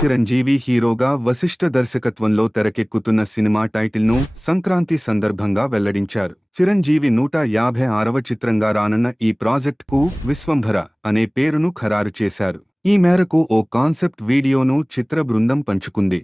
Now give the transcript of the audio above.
చిరంజీవి హీరోగా వశిష్ఠ దర్శకత్వంలో తెరకెక్కుతున్న సినిమా టైటిల్ను సంక్రాంతి సందర్భంగా వెల్లడించారు. చిరంజీవి 156వ చిత్రంగా రానున్న ఈ ప్రాజెక్టుకు విశ్వంభర అనే పేరును ఖరారు చేశారు. ఈ మేరకు ఓ కాన్సెప్ట్ వీడియోను చిత్ర బృందం పంచుకుంది.